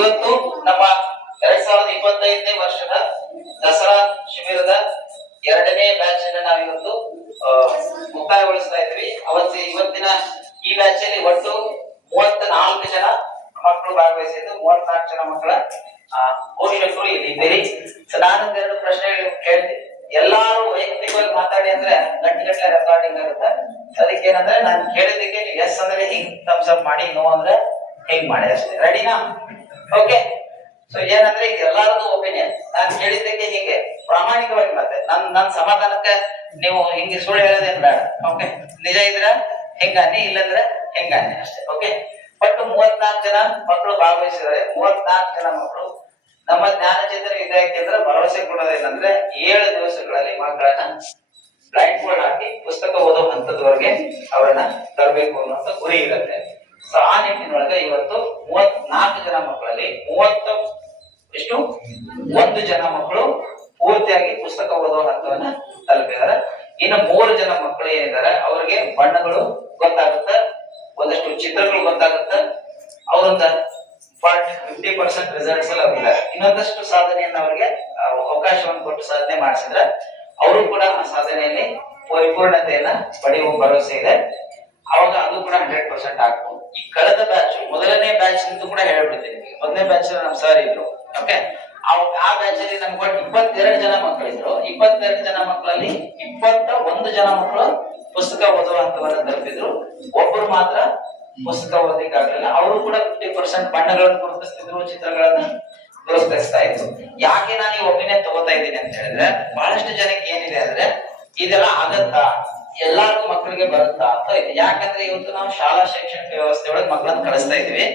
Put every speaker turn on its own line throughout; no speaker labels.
ಇವತ್ತು ನಮ್ಮ ಎರಡ್ ಸಾವಿರದ ಇಪ್ಪತ್ತೈದನೇ ವರ್ಷದ ದಸರಾ ಶಿಬಿರದ ಎರಡನೇ ಬ್ಯಾಚ್ ಅನ್ನ ನಾವು ಇವತ್ತು ಆ, ಮುಕ್ತಾಯಗೊಳಿಸ್ತಾ ಇದ್ವಿ ಅವತ್ತು ಇವತ್ತಿನ ಈ ಬ್ಯಾಚ್ ಅಲ್ಲಿ ಒಟ್ಟು ಮೂವತ್ತ ನಾಲ್ಕು ಜನ ಮಕ್ಕಳು ಭಾಗವಹಿಸಿದ್ದು ಮೂವತ್ನಾಲ್ಕು ಜನ ಮಕ್ಕಳ ಪೋಷಕರು ಇಲ್ಲಿದ್ದೀರಿ ಸೊ ನಾನು ಎರಡು ಪ್ರಶ್ನೆಗಳು ಕೇಳ್ತೀನಿ. ಎಲ್ಲಾರು ವೈಯಕ್ತಿಕವಾಗಿ ಮಾತಾಡಿ ಅಂದ್ರೆ ಗಂಟೆ ಗಂಟೆ ರೆಕಾರ್ಡಿಂಗ್ ಆಗುತ್ತೆ. ಅದಕ್ಕೆ ಏನಂದ್ರೆ ನಾನು ಕೇಳಿದ್ದಕ್ಕೆ ಎಸ್ ಅಂದ್ರೆ ಹಿಂಗ್ ಥಮ್ಸ್ ಅಪ್ ಮಾಡಿ ನೋ ಅಂದ್ರೆ ಹಿಂಗ್ ಮಾಡಿ. ಅಷ್ಟೇ. ರೆಡಿನಾ ಓಕೆ ಸೊ ಏನಂದ್ರೆ ಈಗ ಎಲ್ಲಾರದು ಒಪಿನಿಯನ್ ನಾನು ಹೇಳಿದ್ದಕ್ಕೆ ಹೀಗೆ ಪ್ರಾಮಾಣಿಕವಾಗಿ ಮತ್ತೆ ನನ್ ನನ್ ಸಮಾಧಾನಕ್ಕೆ ನೀವು ಹಿಂಗೆ ಸುಳ್ಳು ಹೇಳೋದೇನ್ ಬೇಡ. ಓಕೆ ನಿಜ ಇದ್ರ? ಹೆಂಗಾನಿ ಇಲ್ಲಂದ್ರೆ ಹೆಂಗಾನಿ ಅಷ್ಟೇ. ಓಕೆ ಒಟ್ಟು ಮೂವತ್ನಾಲ್ಕು ಜನ ಮಕ್ಕಳು ಭಾಗವಹಿಸಿದ್ದಾರೆ. ಮೂವತ್ನಾಲ್ಕು ಜನ ಮಕ್ಕಳು ನಮ್ಮ ಜ್ಞಾನಚೇತನ ವಿದ್ಯಾ ಕೇಂದ್ರ ಭರವಸೆ ಕೊಡೋದೇನಂದ್ರೆ ಏಳು ದಿವಸಗಳಲ್ಲಿ ಮಕ್ಕಳನ್ನ ಬ್ಲೈಂಡ್ ಫೋಲ್ಡ್ ಹಾಕಿ ಪುಸ್ತಕ ಓದೋ ಹಂತದವರೆಗೆ ಅವರನ್ನ ತರಬೇಕು ಅನ್ನೋ ಗುರಿ ಇರುತ್ತೆ. ಸೊ ಆ ನಿಟ್ಟಿನೊಳಗೆ ಇವತ್ತು ಮೂವತ್ನಾಲ್ಕು ಜನ ಮಕ್ಕಳಲ್ಲಿ ಮೂವತ್ತ ಎಷ್ಟು? ಒಂದು ಜನ ಮಕ್ಕಳು ಪೂರ್ತಿಯಾಗಿ ಪುಸ್ತಕ ಓದುವ ಹಂತವನ್ನ ತಲುಪಿದ್ದಾರೆ. ಇನ್ನು ಮೂರು ಜನ ಮಕ್ಕಳು ಏನಿದ್ದಾರೆ, ಅವ್ರಿಗೆ ಬಣ್ಣಗಳು ಗೊತ್ತಾಗುತ್ತ, ಒಂದಷ್ಟು ಚಿತ್ರಗಳು ಗೊತ್ತಾಗುತ್ತ. ಅವರೊಂದ ಫಾರ್ಟಿ, ಫಿಫ್ಟಿ ಪರ್ಸೆಂಟ್ ರಿಸಲ್ಟ್ಸ್ ಎಲ್ಲ ಇನ್ನೊಂದಷ್ಟು ಸಾಧನೆಯನ್ನ ಅವರಿಗೆ ಅವಕಾಶವನ್ನು ಕೊಟ್ಟು ಸಾಧನೆ ಮಾಡಿಸಿದ್ರೆ, ಅವರು ಕೂಡ ಆ ಸಾಧನೆಯಲ್ಲಿ ಪರಿಪೂರ್ಣತೆಯನ್ನ ಪಡೆಯುವ ಭರವಸೆ ಇದೆ. ಅವಾಗ ಅದು ಕೂಡ ಹಂಡ್ರೆಡ್ ಪರ್ಸೆಂಟ್ ಆಗ್ಬೋದು. ಈ ಕಳೆದ ಬ್ಯಾಚ್ ಮೊದಲನೇ ಬ್ಯಾಚ್ ಅಂತ ಕೂಡ ಹೇಳ್ಬಿಡ್ತೀನಿ. ಮೊದಲನೇ ಬ್ಯಾಚ್ ನಮ್ ಸರ್ ಇದ್ರು. ಓಕೆ ಆ ಬ್ಯಾಚ್ ಅಲ್ಲಿ ನಮ್ಗೆ ಇಪ್ಪತ್ತೆರಡು ಜನ ಮಕ್ಕಳಿದ್ರು. ಇಪ್ಪತ್ತೆರಡು ಜನ ಮಕ್ಕಳಲ್ಲಿ ಇಪ್ಪತ್ತ ಒಂದು ಜನ ಮಕ್ಕಳು ಪುಸ್ತಕ ಓದುವ ಹಂತವನ್ನ ತಲುಪಿದ್ರು ಒಬ್ಬರು ಮಾತ್ರ ಪುಸ್ತಕ ಓದಲಿಕ್ಕೆ ಆಗಲಿಲ್ಲ ಅವರು ಕೂಡ ಫಿಫ್ಟಿ ಪರ್ಸೆಂಟ್ ಬಣ್ಣಗಳನ್ನು ಗುರುತಿಸ್ತಿದ್ರು, ಚಿತ್ರಗಳನ್ನ ಗುರುತಿಸ್ತಾ ಇದ್ರು. ಯಾಕೆ ನಾನು ಈ ಒಪಿನಿಯನ್ ತಗೋತಾ ಇದ್ದೀನಿ ಅಂತ ಹೇಳಿದ್ರೆ, ಬಹಳಷ್ಟು ಜನಕ್ಕೆ ಏನಿದೆ ಅಂದ್ರೆ, ಇದೆಲ್ಲ ಆಗತ್ತಾ? ಎಲ್ಲಾರ್ಗು ಮಕ್ಕಳಿಗೆ ಬರುತ್ತಾ ಅಂತ ಇದೆ. ಯಾಕಂದ್ರೆ ಇವತ್ತು ನಾವು ಶಾಲಾ ಶೈಕ್ಷಣಿಕ ವ್ಯವಸ್ಥೆ ಒಳಗೆ ಮಕ್ಕಳನ್ನ ಕಳಿಸ್ತಾ ಇದೀವಿ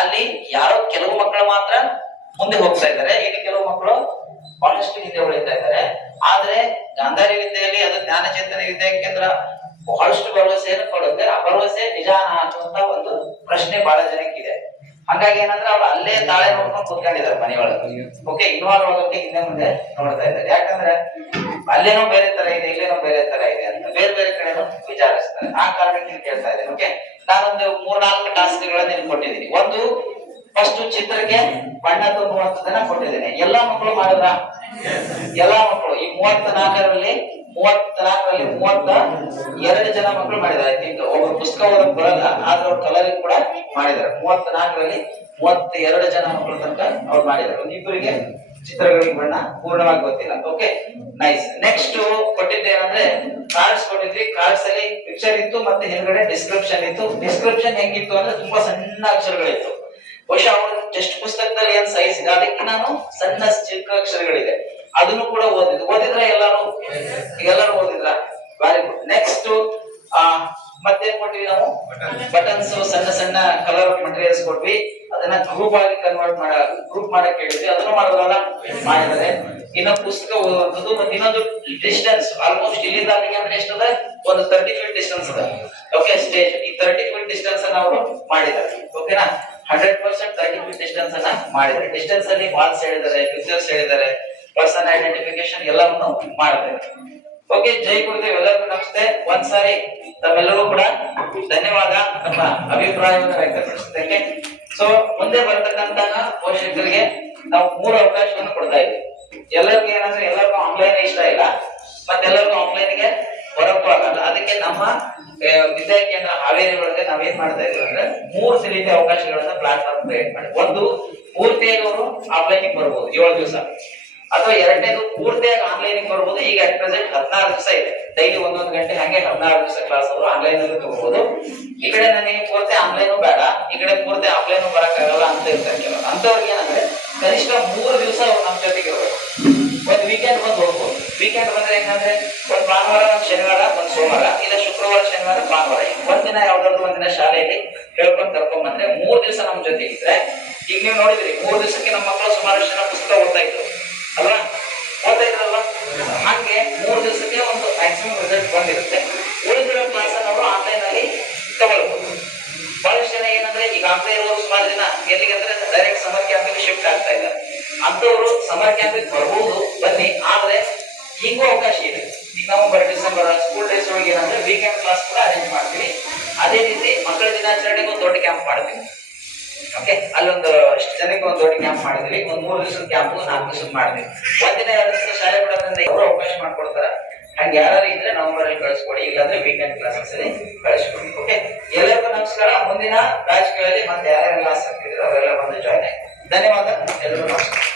ಅಲ್ಲಿ ಯಾರೋ ಕೆಲವು ಮಕ್ಕಳು ಮಾತ್ರ ಮುಂದೆ ಹೋಗ್ತಾ ಇದ್ದಾರೆ. ಇಲ್ಲಿ ಕೆಲವು ಮಕ್ಕಳು ಬಹಳಷ್ಟು ಹಿಂದೆ ಉಳಿತಾ ಇದ್ದಾರೆ. ಆದ್ರೆ ಗಾಂಧಾರಿ ವಿದ್ಯೆಯಲ್ಲಿ ಅದು ಜ್ಞಾನಚೇತನ ವಿದ್ಯಾ ಕೇಂದ್ರ ಬಹಳಷ್ಟು ಭರವಸೆಯನ್ನು ಹಾಗಾಗಿ ಏನಂದ್ರೆ ಅವ್ರು ಅಲ್ಲೇ ತಾಳೆ ನೋಡ್ಕೊಂಡು ಕೂತ್ಕೊಂಡಿದ್ದಾರೆ ಮನೆಯೊಳಗೆ. ಓಕೆ, ಇನ್ವಾಲ್ವ್ ಆಗೋಕೆ ಹಿಂದೆ ಮುಂದೆ ನೋಡ್ತಾ ಇದ್ದಾರೆ. ಯಾಕಂದ್ರೆ ಅಲ್ಲೇನೋ ಬೇರೆ ತರ ಇದೆ, ಇಲ್ಲೇನೋ ಬೇರೆ ತರ ಇದೆ ಅಂತ ಬೇರೆ ಬೇರೆ ಕಡೆ ವಿಚಾರಿಸ್ತಾರೆ. ಆ ಕಾರಣಕ್ಕೆ ಕೇಳ್ತಾ ಇದ್ದೇನೆ. ಓಕೆ, ನಾನೊಂದು ಮೂರ್ನಾಲ್ಕು ಟಾಸ್ಕ್ಗಳನ್ನ ನಿಮ್ಗೆ ಕೊಟ್ಟಿದ್ದೀನಿ. ಒಂದು ಫಸ್ಟ್ ಚಿತ್ರಕ್ಕೆ ಬಣ್ಣ ತುಂಬುವಂತದನ್ನ ಕೊಟ್ಟಿದ್ದೇನೆ. ಎಲ್ಲಾ ಮಕ್ಕಳು ಮಾಡಿದ್ರ? ಎಲ್ಲಾ ಮಕ್ಕಳು. ಈ ಮೂವತ್ತ ನಾಲ್ಕರಲ್ಲಿ ಮೂವತ್ತ ನಾಲ್ಕರಲ್ಲಿ ಮೂವತ್ತ ಎರಡು ಜನ ಮಕ್ಕಳು ಮಾಡಿದ್ದಾರೆ. ಐ ತಿಂಕ್ ಪುಸ್ತಕ ಓದಕ್ ಬರಲ್ಲ, ಆದ್ರೆ ಅವ್ರ ಕಲರಿಂಗ್ ಕೂಡ ಮಾಡಿದ್ದಾರೆ. ಮೂವತ್ತ ನಾಲ್ಕರಲ್ಲಿ ಮೂವತ್ತ ಎರಡು ಜನ ಮಕ್ಕಳು ತನಕ ಅವ್ರು ಮಾಡಿದ್ದಾರೆ. ಒಂದಿಬ್ಬರಿಗೆ ಚಿತ್ರಗಳಿಗೆ ಬಣ್ಣ ಪೂರ್ಣವಾಗಿ ಗೊತ್ತಿಲ್ಲ. ಓಕೆ ನೈಸ್ ನೆಕ್ಸ್ಟ್ ಕೊಟ್ಟಿದ್ದೇನಂದ್ರೆ ಕಾರ್ಡ್ಸ್ ಕೊಟ್ಟಿದ್ವಿ. ಕಾರ್ಡ್ಸ್ ಅಲ್ಲಿ ಪಿಕ್ಚರ್ ಇತ್ತು, ಮತ್ತೆ ಹಿಂದ್ಗಡೆ ಡಿಸ್ಕ್ರಿಪ್ಷನ್ ಇತ್ತು. ಡಿಸ್ಕ್ರಿಪ್ಷನ್ ಹೆಂಗಿತ್ತು ಅಂದ್ರೆ ತುಂಬಾ ಸಣ್ಣ ಅಕ್ಷರಗಳಿತ್ತು. ಬಹುಶಃ ಅವಳ ಟೆಸ್ಟ್ ಪುಸ್ತಕದಲ್ಲಿ ಏನ್ ಸೈಜ್ ಇದೆ? ಅದಕ್ಕೆ ನಾನು ಸಣ್ಣ ಚಿಕ್ಕ ಅಕ್ಷರಗಳಿದೆ ಅದನ್ನು ಕೂಡ ಓದಿದ್ದು. ಓದಿದ್ರ ಎಲ್ಲಾರು? ಎಲ್ಲರೂ ಓದಿದ್ರ? ವೆರಿ ಗುಡ್ ನೆಕ್ಸ್ಟ್ ಆ, ಮತ್ತೇನ್ ಕೊಟ್ವಿ ನಾವು? ಬಟನ್ಸ್ ಸಣ್ಣ ಸಣ್ಣ ಕಲರ್ ಮಟೀರಿಯಲ್ಸ್ ಕೊಟ್ವಿ. ಅದನ್ನ ಗ್ರೂಪ್ ಆಗಿ ಕನ್ವರ್ಟ್ ಮಾಡ ಗ್ರೂಪ್ ಮಾಡಕ್ ಹೇಳಿದ್ವಿ. ಅದನ್ನು ಮಾಡಿದ್ರಲ್ಲ ಮಾಡಿದರೆ ಇನ್ನ ಪುಸ್ತಕ ಓದುವಂಥದ್ದು ಮತ್ತೆ ಇನ್ನೊಂದು ಡಿಸ್ಟೆನ್ಸ್ ಆಲ್ಮೋಸ್ಟ್ ಇಲ್ಲಿಂದ ಅಲ್ಲಿಗೆ ಅಂದ್ರೆ ಅದ ಒಂದು ತರ್ಟಿ ಫೀಟ್ ಡಿಸ್ಟೆನ್ಸ್ ಅದ. ಓಕೆ ಸ್ಟೇಜ್ ಈ ತರ್ಟಿ ಫೀಟ್ ಡಿಸ್ಟೆನ್ಸ್ ಅವರು ಮಾಡಿದ್ದಾರೆ. ಓಕೆನಾ ಹಂಡ್ರೆಡ್ ಪರ್ಸೆಂಟ್ ತರ್ಟಿ ಡಿಸ್ಟೆನ್ಸ್ ಅನ್ನ ಮಾಡಿದ್ರೆ. ಡಿಸ್ಟೆನ್ಸ್ ಅಲ್ಲಿ ಮಾರ್ಕ್ಸ್ ಹೇಳಿದ್ದಾರೆ ಪಿಕ್ಚರ್ಸ್ ಹೇಳಿದ್ದಾರೆ ಪರ್ಸನ್ ಐಡೆಂಟಿಫಿಕೇಶನ್ ಎಲ್ಲವನ್ನು ಮಾಡಿದ್ರೆ ಓಕೆ ಜೈ ಗುರುದೇವ್, ಎಲ್ಲರಿಗೂ ನಮಸ್ತೆ. ಒಂದ್ಸಾರಿ ತಮ್ಮೆಲ್ಲರೂ ಕೂಡ ಧನ್ಯವಾದ. ನಮ್ಮ ಅಭಿಪ್ರಾಯ ವ್ಯಕ್ತಪಡಿಸಿದ್ದಕ್ಕೆ ಸೊ ಮುಂದೆ ಬರ್ತಕ್ಕಂತಹ ಪೋಷಕರಿಗೆ ನಾವು ಮೂರು ಅವಕಾಶವನ್ನು ಕೊಡ್ತಾ ಇದ್ದೀವಿ. ಎಲ್ಲರಿಗೂ ಏನಂದ್ರೆ ಎಲ್ಲರಿಗೂ ಆನ್ಲೈನ್ ಇಷ್ಟ ಇಲ್ಲ, ಮತ್ತೆಲ್ಲರಿಗೂ ಆನ್ಲೈನ್ ಆಗಲ್ಲ ಅದಕ್ಕೆ ನಮ್ಮ ವಿದ್ಯಾ ಕೇಂದ್ರ ಹಾವೇರಿ ಒಳಗೆ ನಾವೇನ್ ಮಾಡ್ತಾ ಇದೀವಿ ಅಂದ್ರೆ ಮೂರು ರೀತಿಯ ಅವಕಾಶಗಳನ್ನ ಪ್ಲಾಟ್ಫಾರ್ಮ್ ಕ್ರಿಯೇಟ್ ಮಾಡಿ. ಒಂದು ಪೂರ್ತಿಯಾಗಿ ಅವರು ಆಫ್ಲೈನ್ ಬರ್ಬೋದು, ಏಳು ದಿವಸ. ಅಥವಾ ಎರಡನೇದು, ಪೂರ್ತಿಯಾಗಿ ಆನ್ಲೈನ್ ಬರ್ಬೋದು, ಈಗ ಅಟ್ ಪ್ರೆಸೆಂಟ್ ಹದಿನಾರು ದಿವಸ ಇದೆ. ಡೈಲಿ ಒಂದೊಂದು ಗಂಟೆ ಹಂಗೆ ಹದಿನಾರು ದಿವಸ ಕ್ಲಾಸ್ ಅವರು ಆನ್ಲೈನ್ ಅಲ್ಲಿ ತಗೋಬಹುದು ಈ ಕಡೆ ನನಗೆ ಪೂರ್ತಿ ಆನ್ಲೈನ್ ಬೇಡ, ಈ ಕಡೆ ಪೂರ್ತಿ ಆಫ್ಲೈನ್ ಬರಕ್ಕಾಗಲ್ಲ ಅಂತ ಇರ್ತಾರೆ ಕೆಲವರು. ಅಂತವ್ರಿಗೆ ಏನಂದ್ರೆ ಕನಿಷ್ಠ ಮೂರು ದಿವಸ ಅವ್ರು ನಮ್ಮ ಜೊತೆಗೆ ಒಂದ್ ವೀಕೆಂಡ್ ವೀಕೆಂಡ್ ಬಂದ್ರೆ ಹೆಂಗಂದ್ರೆ, ಒಂದ್ ಭಾನುವಾರ ಒಂದ್ ಶನಿವಾರ, ಒಂದ್ ಸೋಮವಾರ, ಇಲ್ಲ ಶುಕ್ರವಾರ, ಶನಿವಾರ, ಭಾನುವಾರ ಒಂದಿನ ಯಾವ್ದಾದ್ರು ಒಂದಿನ ಶಾಲೆಯಲ್ಲಿ ಹೇಳ್ಕೊಂಡು ಕರ್ಕೊಂಡ್ ಬಂದ್ರೆ ಮೂರ್ ದಿವಸ ನಮ್ ಜೊತೆ ಇದ್ರೆ, ಈಗ ನೀವು ನೋಡಿದ್ರಿ, ಮೂರ್ ದಿವಸಕ್ಕೆ ನಮ್ಮ ಮಕ್ಕಳು ಸುಮಾರು ಜನ ಪುಸ್ತಕ ಓದ್ತಾ ಇದ್ರು, ಅಲ್ವಾ? ಓದ್ತಾ ಇದ್ರಲ್ವಾ? ಹಂಗೆ ಮೂರ್ ದಿವಸಕ್ಕೆ ಒಂದು ಮ್ಯಾಕ್ಸಿಮಮ್ ರಿಸಲ್ಟ್ ಬಂದಿರುತ್ತೆ. ಉಳಿದಿರೋ ಕ್ಲಾಸ್ ನಾವು ಆನ್ಲೈನ್ ಅಲ್ಲಿ ತಗೊಳ್ಬಹುದು ಬಹಳಷ್ಟು ಜನ ಏನಂದ್ರೆ, ಈಗ ಆಗ್ತಾ ಇರೋ ಸುಮಾರು ಜನ ಎಲ್ಲಿಗಂದ್ರೆ ಡೈರೆಕ್ಟ್ ಸಮರ್ ಕ್ಯಾಂಪಿಗೆ ಶಿಫ್ಟ್ ಆಗ್ತಾ ಇದ್ದಾರೆ. ಅಂತವರು ಸಮರ್ ಕ್ಯಾಂಪಿಗೆ ಬರ್ಬೋದು ಹಿಂಗೂ ಅವಕಾಶ ಇದೆ. ನವೆಂಬರ್ ಡಿಸೆಂಬರ್ ಸ್ಕೂಲ್ ಡೇಸ್ ಒಳಗೆ ಏನಂದ್ರೆ ವೀಕೆಂಡ್ ಕ್ಲಾಸ್ ಕೂಡ ಅರೇಂಜ್ ಮಾಡ್ತೀವಿ. ಅದೇ ರೀತಿ ಮಕ್ಕಳ ದಿನಾಚರಣೆಗೆ ಒಂದು ದೊಡ್ಡ ಕ್ಯಾಂಪ್ ಮಾಡ್ತೀವಿ. ಓಕೆ ಅಲ್ಲೊಂದು ಅಷ್ಟು ಜನಕ್ಕೆ ಒಂದು ದೊಡ್ಡ ಕ್ಯಾಂಪ್ ಮಾಡಿದ್ವಿ ಒಂದು ಮೂರು ದಿವಸದ ಕ್ಯಾಂಪ್ ನಾಲ್ಕು ದಿವಸದ ಮಾಡಿದ್ವಿ ಒಂದಿನ, ಎರಡು ದಿವಸ ಶಾಲೆ ಬಿಡೋದ್ರಿಂದ ಅವರು ಅವಕಾಶ ಮಾಡ್ಕೊಡ್ತಾರೆ. ಹಂಗೆ ಯಾರು ಇದ್ರೆ ನವೆಂಬರ್ ಅಲ್ಲಿ ಕಳಿಸ್ಕೊಡಿ. ಇಲ್ಲಾಂದ್ರೆ ವೀಕೆಂಡ್ ಕ್ಲಾಸಸ್ ಅಲ್ಲಿ ಕಳಿಸ್ಕೊಡಿ. ಓಕೆ ಎಲ್ಲರಿಗೂ ನಮಸ್ಕಾರ. ಮುಂದಿನ ಬ್ಯಾಚ್ಗಳಲ್ಲಿ ಮತ್ತೆ ಯಾರ್ಯಾರು ಕ್ಲಾಸ್ ಹಾಕ್ತಿದ್ರು ಅವರೆಲ್ಲ ಬಂದು ಜಾಯ್ನ್ ಆಗಿ ಧನ್ಯವಾದ. ಎಲ್ಲರಿಗೂ ನಮಸ್ಕಾರ.